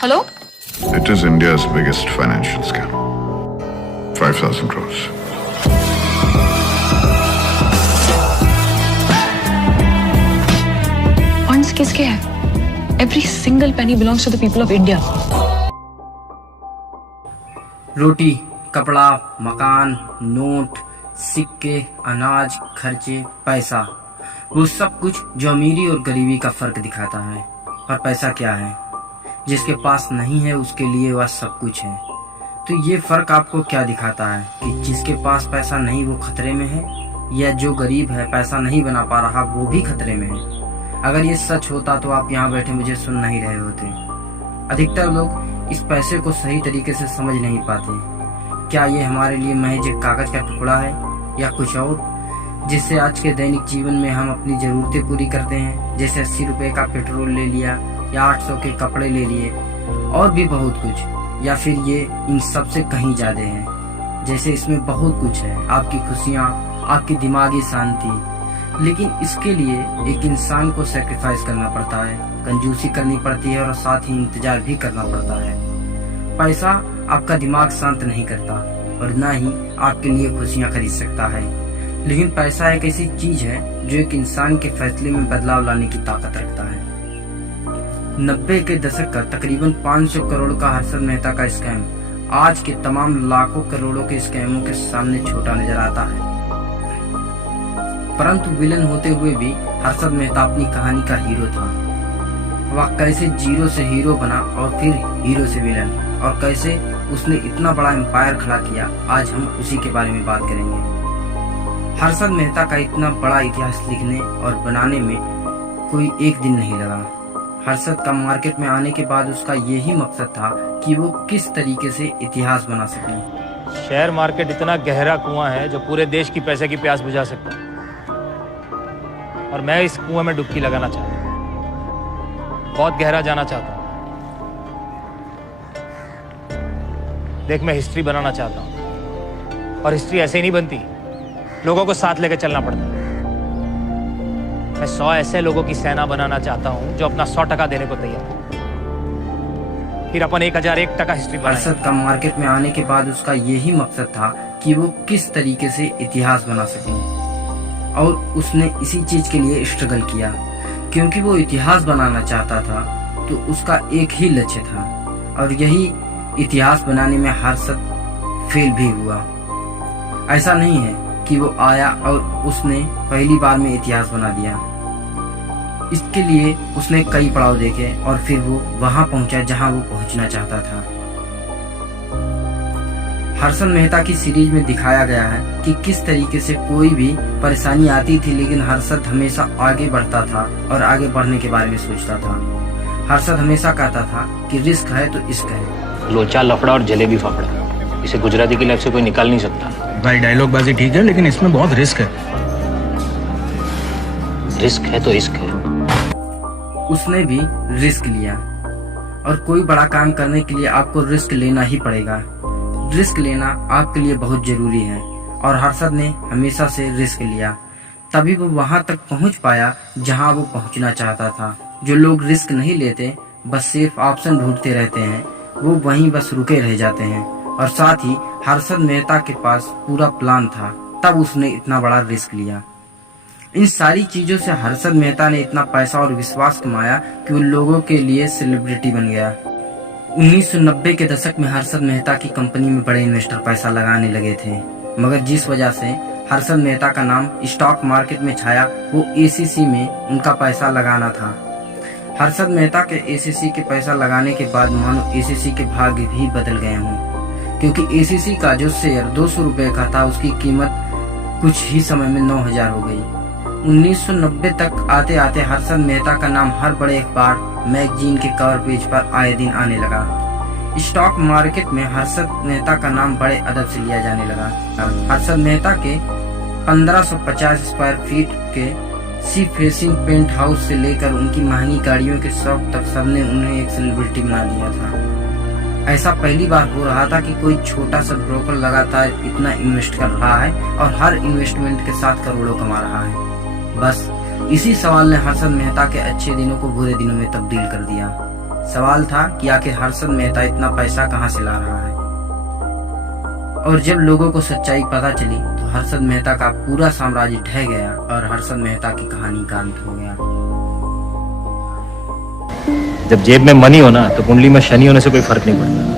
Hello. It is India's biggest financial scam. 5,000 crores. Funds किसके हैं? Every single penny belongs to the people of India. रोटी, कपड़ा, मकान, note, सिक्के, अनाज, खर्चे, पैसा, वो सब कुछ जो अमीरी और गरीबी का फर्क दिखाता है। पर पैसा क्या है? जिसके पास नहीं है उसके लिए वह सब कुछ है। तो ये फर्क आपको क्या दिखाता है कि जिसके पास पैसा नहीं वो खतरे में है, या जो गरीब है पैसा नहीं बना पा रहा वो भी खतरे में है? अगर ये सच होता तो आप यहाँ बैठे मुझे सुन नहीं रहे होते। अधिकतर लोग इस पैसे को सही तरीके से समझ नहीं पाते। क्या ये हमारे लिए महज एक कागज का टुकड़ा है या कुछ और, जिससे आज के दैनिक जीवन में हम अपनी जरूरतें पूरी करते हैं? जैसे 80 रुपए का पेट्रोल ले लिया या 800 के कपड़े ले लिए और भी बहुत कुछ, या फिर ये इन सब से कहीं ज्यादा है। जैसे इसमें बहुत कुछ है, आपकी खुशियाँ, आपकी दिमागी शांति, लेकिन इसके लिए एक इंसान को सैक्रिफाइस करना पड़ता है, कंजूसी करनी पड़ती है और साथ ही इंतजार भी करना पड़ता है। पैसा आपका दिमाग शांत नहीं करता और ना ही आपके लिए खुशियाँ खरीद सकता है, लेकिन पैसा एक ऐसी चीज है जो एक इंसान के फैसले में बदलाव लाने की ताकत रखता है। 90 के दशक का तकरीबन 500 करोड़ का हर्षद मेहता का स्कैम आज के तमाम लाखों करोड़ों के स्कैमों के सामने छोटा नजर आता है, परंतु विलन होते हुए भी हर्षद मेहता अपनी कहानी का हीरो था। वह कैसे जीरो से हीरो बना और फिर हीरो से विलन, और कैसे उसने इतना बड़ा एम्पायर खड़ा किया, आज हम उसी के बारे में बात करेंगे। हर्षद मेहता का इतना बड़ा इतिहास लिखने और बनाने में कोई एक दिन नहीं लगा। हर्षद का मार्केट में आने के बाद उसका यही मकसद था कि वो किस तरीके से इतिहास बना सके। शेयर मार्केट इतना गहरा कुआं है जो पूरे देश की पैसे की प्यास बुझा सकता है, और मैं इस कुएं में डुबकी लगाना चाहता हूं, बहुत गहरा जाना चाहता हूं। देख, मैं हिस्ट्री बनाना चाहता हूं, और हिस्ट्री ऐसे ही नहीं बनती, लोगों को साथ लेकर चलना पड़ता है। मैं 100 ऐसे लोगों की सेना बनाना चाहता हूं जो अपना 100% देने को तैयार है, फिर अपन 1001% हिस्ट्री बनाएंगे। हर्षद का मार्केट में आने के बाद उसका यही मकसद था कि वो किस तरीके से इतिहास बना सके, और उसने इसी चीज के लिए स्ट्रगल किया, क्योंकि वो इतिहास बनाना चाहता था तो उसका एक ही लक्ष्य था, और यही इतिहास बनाने में हर्षद फेल भी हुआ। ऐसा नहीं है कि वो आया और उसने पहली बार में इतिहास बना दिया। इसके लिए उसने कई पड़ाव देखे और फिर वो वहां पहुंचा जहां वो पहुंचना चाहता था। हर्षद मेहता की सीरीज में दिखाया गया है कि किस तरीके से कोई भी परेशानी आती थी, लेकिन हर्षद हमेशा आगे बढ़ता था और आगे बढ़ने के बारे में सोचता था। हर्षद हमेशा कहता था कि रिस्क है तो इश्क है। लोचा, लफड़ा और जलेबी फाफड़ा, इसे गुजराती की लाइफ से कोई निकाल नहीं सकता। भाई डायलॉग बाजी ठीक है, लेकिन इसमें बहुत रिस्क है। रिस्क है तो इश्क है। उसने भी रिस्क लिया, और कोई बड़ा काम करने के लिए आपको रिस्क लेना ही पड़ेगा। रिस्क लेना आपके लिए बहुत जरूरी है, और हर्षद ने हमेशा से रिस्क लिया, तभी वो वहां तक पहुंच पाया जहां वो पहुंचना चाहता था। जो लोग रिस्क नहीं लेते, बस सिर्फ ऑप्शन ढूंढते रहते हैं, वो वहीं बस रुके रह जाते हैं। और साथ ही हर्षद मेहता के पास पूरा प्लान था, तब उसने इतना बड़ा रिस्क लिया। इन सारी चीजों से हर्षद मेहता ने इतना पैसा और विश्वास कमाया कि वो लोगों के लिए सेलिब्रिटी बन गया। 1990 के दशक में हर्षद मेहता की कंपनी में बड़े इन्वेस्टर पैसा लगाने लगे थे, मगर जिस वजह से हर्षद मेहता का नाम स्टॉक मार्केट में छाया, वो एसीसी में उनका पैसा लगाना था। हर्षद मेहता के एसीसी के पैसा लगाने के बाद मानो एसीसी के भाग्य भी बदल गए हों, क्योंकि एसीसी का जो शेयर 200 रुपए का था, उसकी कीमत कुछ ही समय में 9000 हो गई। 1990 तक आते आते हर्षद मेहता का नाम हर बड़े अखबार, मैगजीन के कवर पेज पर आए दिन आने लगा। स्टॉक मार्केट में हर्षद मेहता का नाम बड़े अदब से लिया जाने लगा। हर्षद मेहता के 1550 स्क्वायर फीट के सी फेसिंग पेंट हाउस से लेकर उनकी महंगी गाड़ियों के शौक तक सबने उन्हें एक सेलिब्रिटी बना दिया था। ऐसा पहली बार हो रहा था कि कोई छोटा सा ब्रोकर लगातार इतना इन्वेस्ट कर रहा है और हर इन्वेस्टमेंट के साथ करोड़ों कमा रहा है। बस इसी सवाल ने हर्षद मेहता के अच्छे दिनों को बुरे दिनों में तब्दील कर दिया। सवाल था कि आखिर हर्षद मेहता इतना पैसा कहाँ से ला रहा है। और जब लोगों को सच्चाई पता चली तो हर्षद मेहता का पूरा साम्राज्य ढह गया और हर्षद मेहता की कहानी का अंत हो गया। जब जेब में मनी हो ना तो कुंडली में शनि होने से कोई फर्क नहीं पड़ता।